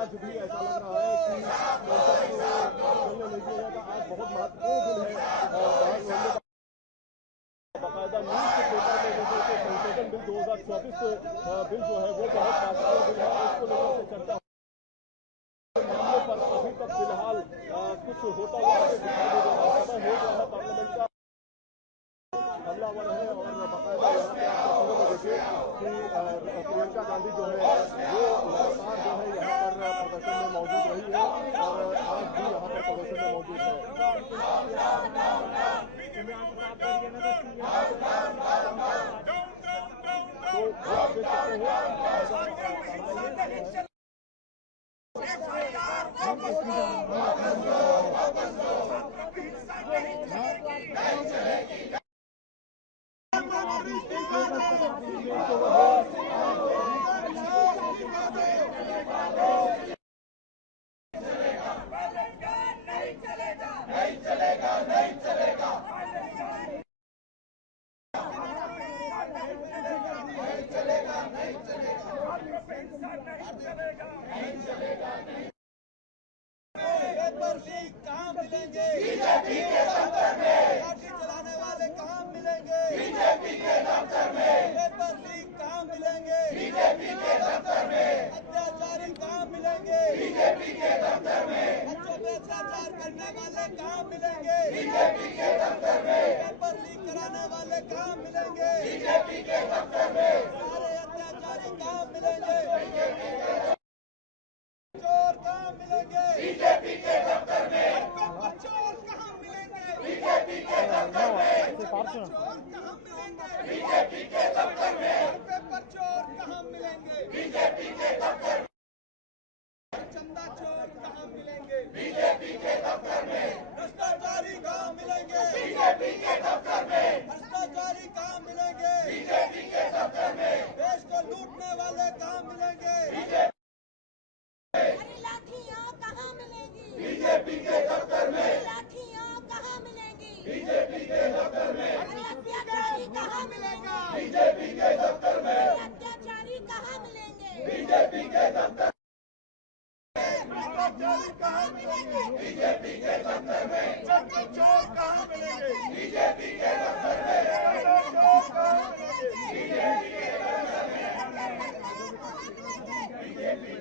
आज भी ऐसा लग रहा है कि चलने नहीं दिया आज बहुत महत्वपूर्ण दिन है। बाकायदा न्यूज के पेपर में जैसे संशोधन बिल 2024 बिल जो है वो बहुत महत्वपूर्ण बिल है, उसको लेकर के चर्चा मामले पर अभी तक फिलहाल कुछ होता हुआ दिखाई दे रहा है। समय हो गया है पार्लियामेंट का हमलावर है और बाकायदा यहाँ पे आप तस्वीरों में देखिए कि प्रियंका गांधी जो है वो लगातार जो है यहाँ पर प्रदर्शन में मौजूद रही है और आज भी यहाँ पर प्रदर्शन में मौजूद है। तो आप देख सकते हैं पेपर लीक कहाँ मिलेंगे? बीजेपी के दफ्तर में। लाठी चलाने वाले कहाँ मिलेंगे? बीजेपी के दफ्तर में। पेपर लीक कहाँ मिलेंगे? बीजेपी के दफ्तर में। अत्याचारी कहाँ मिलेंगे? बीजेपी के दफ्तर में। बच्चों पे अत्याचार करने वाले कहाँ मिलेंगे? बीजेपी के दफ्तर में। पेपर लीक कराने वाले कहाँ मिलेंगे? बीजेपी के दफ्तर में। सारे अत्याचारी कहाँ मिलेंगे? चोर कहाँ मिलेंगे? बीजेपी के दफ्तर में। पेपर चोर कहाँ मिलेंगे? बीजेपी के दफ्तर में। चोर कहाँ मिलेंगे? बीजेपी के दफ्तर में। पेपर चोर कहाँ मिलेंगे? बीजेपी के दफ्तर में। चंदा चोर कहाँ मिलेंगे? बीजेपी के दफ्तर में। भ्रष्टाचारी कहाँ मिलेंगे? बीजेपी के दफ्तर में। भ्रष्टाचारी कहाँ मिलेंगे? बीजेपी के दफ्तर में। देश को लूटने वाले कहाँ मिलेंगे? लाठियाँ कहाँ मिलेंगी? बीजेपी के दफ्तर में। लाठियाँ कहाँ मिलेंगी? बीजेपी के दफ्तर में। अत्याचारी कहाँ मिलेगा? बीजेपी के दफ्तर में। अत्याचारी कहाँ मिलेंगे? बीजेपी के दफ्तर में। चोर कहाँ मिलेंगे? बीजेपी के दफ्तर में। चोर कहाँ मिलेंगे? बीजेपी के दफ्तर में। चोर कहाँ मिलेंगे? बीजेपी के दफ्तर में। बीजेपी